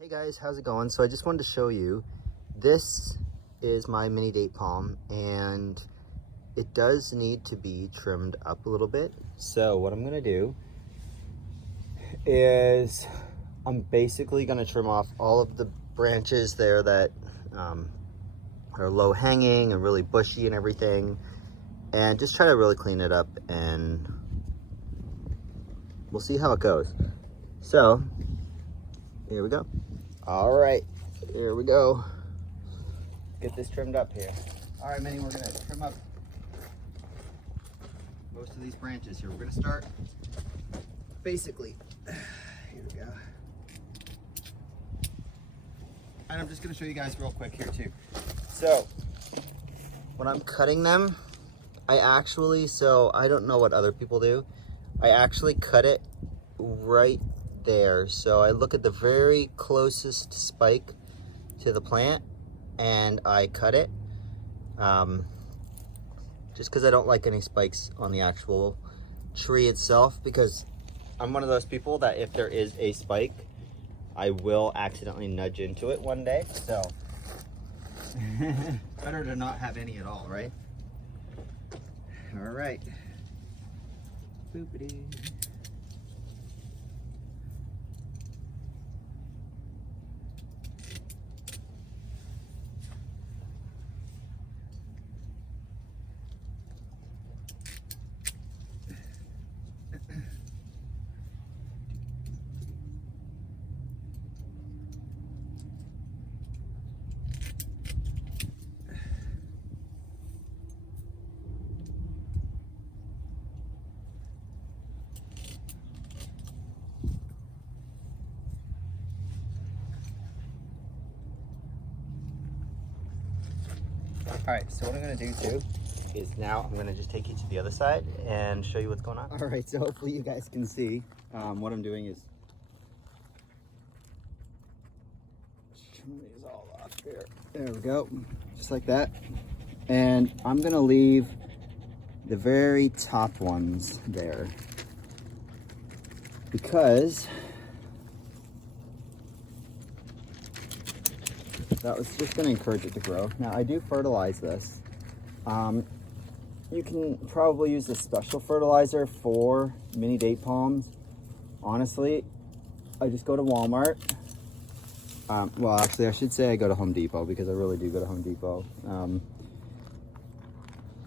Hey guys, how's it going? So I just wanted to show you, this is my mini date palm and it does need to be trimmed up a little bit. So what I'm gonna do is I'm basically gonna trim off all of the branches there that are low hanging and really bushy and everything, and just try to really clean it up, and we'll see how it goes. So here we go. All right, here we go. Get this trimmed up here. All right, Minnie, we're gonna trim up most of these branches here. We're gonna start basically, here we go. And I'm just gonna show you guys real quick here too. So when I'm cutting them, I don't know what other people do. I actually cut it right there. So I look at the very closest spike to the plant and I cut it, just because I don't like any spikes on the actual tree itself, because I'm one of those people that if there is a spike, I will accidentally nudge into it one day. So better to not have any at all, right? All right. Boopity. All right, so what I'm gonna do too is now I'm gonna just take you to the other side and show you what's going on. All right, so hopefully you guys can see what I'm doing is trim these all off there. There we go, just like that. And I'm gonna leave the very top ones there because that was just going to encourage it to grow. Now I do fertilize this. You can probably use a special fertilizer for mini date palms. Honestly, I just go to Walmart. Well, actually I should say I go to Home Depot, because I really do go to Home Depot.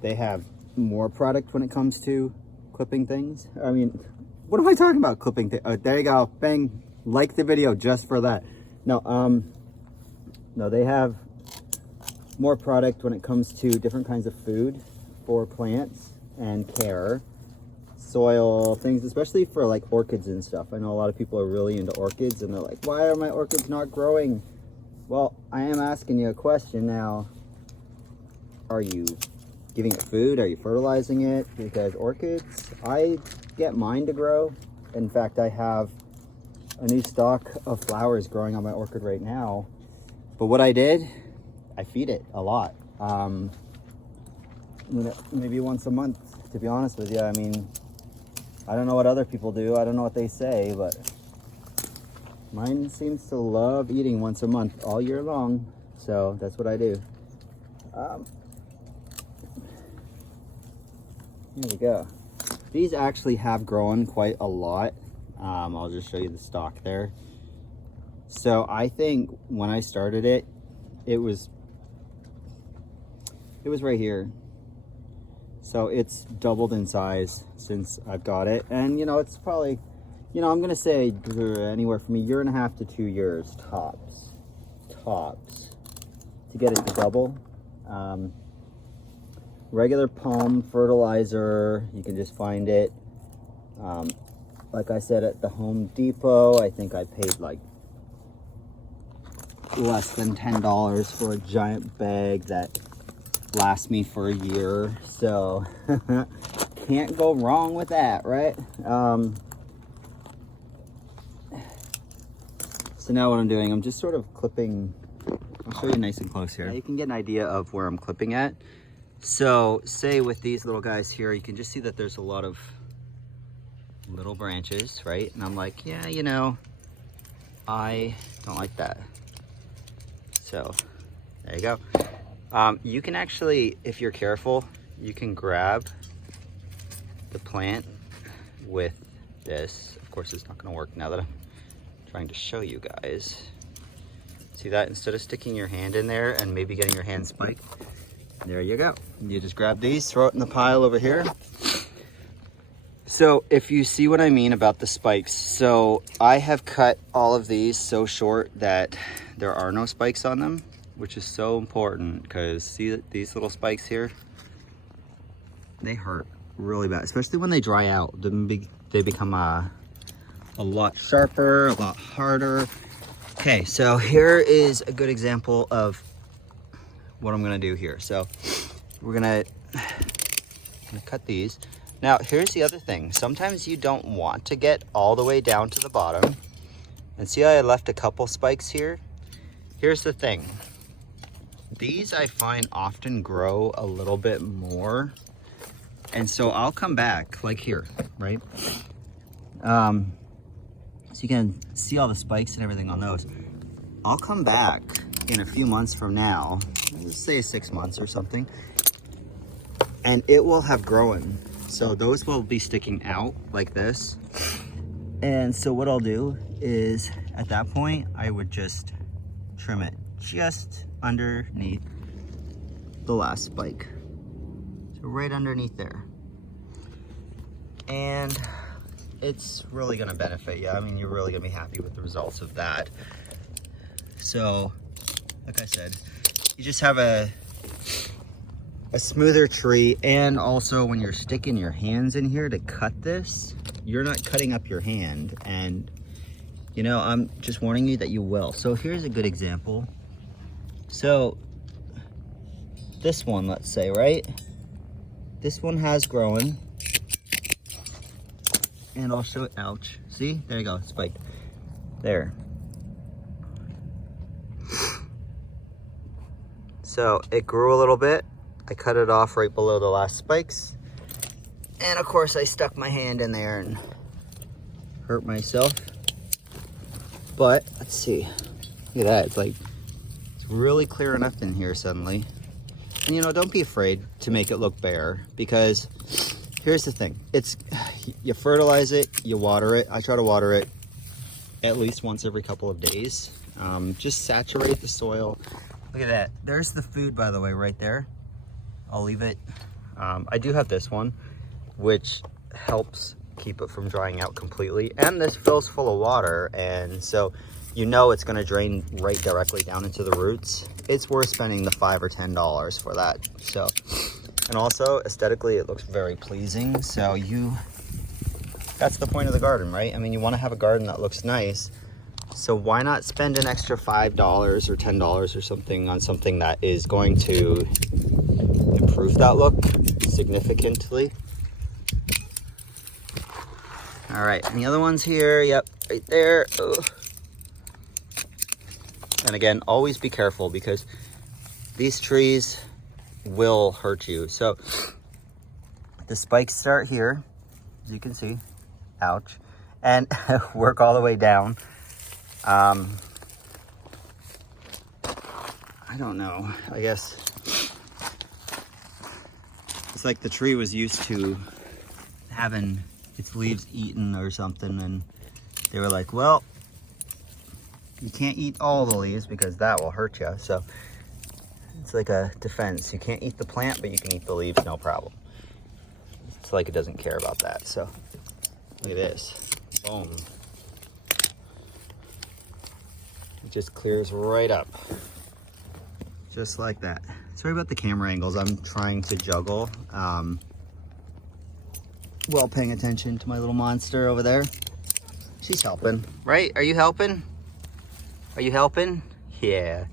They have more product when it comes to clipping things. I mean, what am I talking about? Clipping things. Oh, there you go. Bang. Like the video just for that. No, they have more product when it comes to different kinds of food for plants and care, soil, things, especially for like orchids and stuff. I know a lot of people are really into orchids and they're like, why are my orchids not growing? Well, I am asking you a question now. Are you giving it food? Are you fertilizing it? Because orchids, I get mine to grow. In fact, I have a new stock of flowers growing on my orchid right now. But what I did, I feed it a lot. Maybe once a month, to be honest with you. I mean, I don't know what other people do. I don't know what they say, but mine seems to love eating once a month all year long. So that's what I do. Here we go. These actually have grown quite a lot. I'll just show you the stalk there. So I think when I started it, it was right here. So it's doubled in size since I've got it. And you know, it's probably, you know, I'm gonna say anywhere from 1.5 to 2 years tops to get it to double. Regular palm fertilizer, you can just find it. Like I said, at the Home Depot, I think I paid like less than $10 for a giant bag that lasts me for a year. So can't go wrong with that, right? So now what I'm doing, I'm just sort of clipping. I'll show you nice and close here. Now you can get an idea of where I'm clipping at. So say with these little guys here, you can just see that there's a lot of little branches, right? And I'm like, yeah, you know, I don't like that. So there you go. You can actually, if you're careful, you can grab the plant with this. Of course, it's not going to work now that I'm trying to show you guys. See that? Instead of sticking your hand in there and maybe getting your hand spiked, there you go. You just grab these, throw it in the pile over here. So if you see what I mean about the spikes, so I have cut all of these so short that there are no spikes on them, which is so important because see these little spikes here? They hurt really bad, especially when they dry out. They become a lot sharper, a lot harder. Okay, so here is a good example of what I'm gonna do here. So we're gonna cut these. Now, here's the other thing. Sometimes you don't want to get all the way down to the bottom. And see how I left a couple spikes here? Here's the thing. These I find often grow a little bit more. And so I'll come back, like here, right? So you can see all the spikes and everything on those. I'll come back in a few months from now, let's say 6 months or something, and it will have grown. So those will be sticking out like this. And so what I'll do is, at that point, I would just trim it just underneath the last spike. So right underneath there. And it's really gonna benefit you. I mean, you're really gonna be happy with the results of that. So, like I said, you just have a smoother tree, and also when you're sticking your hands in here to cut this, you're not cutting up your hand, and you know, I'm just warning you that you will. So here's a good example. So this one, let's say, right? This one has grown. And I'll show it, ouch. See, there you go, spiked. There. So it grew a little bit. I cut it off right below the last spikes. And of course I stuck my hand in there and hurt myself. But let's see, look at that. It's like, it's really clear enough in here suddenly. And you know, don't be afraid to make it look bare, because here's the thing. It's, you fertilize it, you water it. I try to water it at least once every couple of days. Just saturate the soil. Look at that. There's the food, by the way, right there. I'll leave it. I do have this one, which helps keep it from drying out completely. And this fills full of water, and so you know it's going to drain right directly down into the roots. It's worth spending the $5 or $10 for that. So, and also aesthetically, it looks very pleasing. So that's the point of the garden, right? I mean, you want to have a garden that looks nice. So why not spend an extra $5 or $10 or something on something that is going to improve that look significantly? All right, any other ones here? Yep, right there. Ugh. And again, always be careful, because these trees will hurt you. So the spikes start here, as you can see, ouch, and work all the way down. I don't know, I guess it's like the tree was used to having its leaves eaten or something, and they were like, well, you can't eat all the leaves because that will hurt you. So it's like a defense. You can't eat the plant, but you can eat the leaves, no problem. It's like it doesn't care about that. So look at this, boom. It just clears right up, just like that. Sorry about the camera angles. I'm trying to juggle while paying attention to my little monster over there. She's helping, right? Are you helping? Are you helping? Yeah.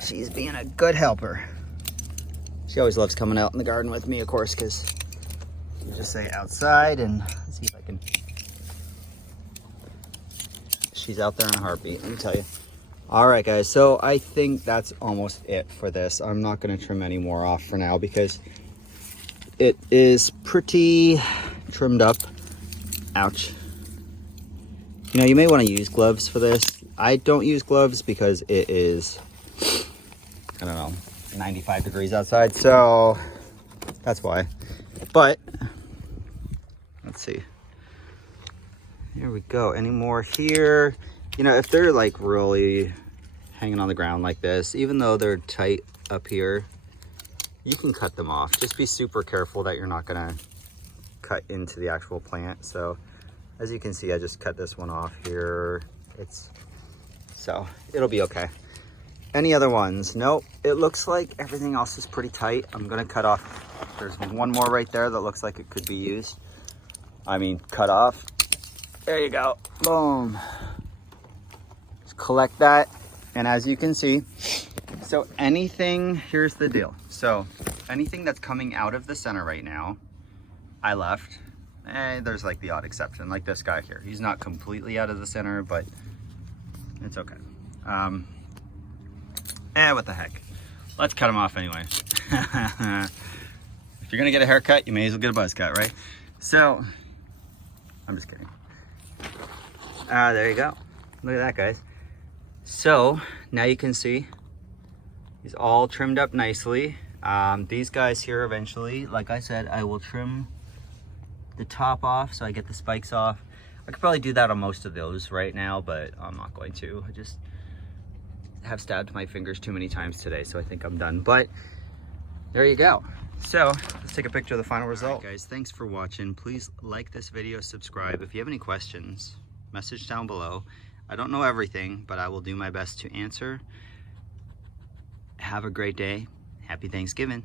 She's being a good helper. She always loves coming out in the garden with me, of course, because you just say outside, and let's see if I can. She's out there in a heartbeat, let me tell you. All right, guys, so I think that's almost it for this. I'm not going to trim any more off for now because it is pretty trimmed up. Ouch. You know, you may want to use gloves for this. I don't use gloves because it is, I don't know, 95 degrees outside, so that's why. But let's see. Here we go. Any more here? You know, if they're like really hanging on the ground like this, even though they're tight up here, you can cut them off. Just be super careful that you're not gonna cut into the actual plant. So as you can see, I just cut this one off here. So it'll be okay. Any other ones? Nope. It looks like everything else is pretty tight. I'm gonna cut off. There's one more right there that looks like it could be used. I mean, cut off. There you go. Boom. Just collect that. And as you can see, so anything, here's the deal. So anything that's coming out of the center right now, I left. There's like the odd exception, like this guy here. He's not completely out of the center, but it's okay. What the heck? Let's cut him off anyway. If you're gonna get a haircut, you may as well get a buzz cut, right? So, I'm just kidding. There you go. Look at that, guys. So, now you can see he's all trimmed up nicely. These guys here eventually, like I said, I will trim the top off so I get the spikes off. I could probably do that on most of those right now, but I'm not going to. I just have stabbed my fingers too many times today, so I think I'm done. But there you go. So let's take a picture of the final result. All right, guys, thanks for watching. Please like this video, subscribe. If you have any questions, message down below. I don't know everything, but I will do my best to answer. Have a great day. Happy Thanksgiving.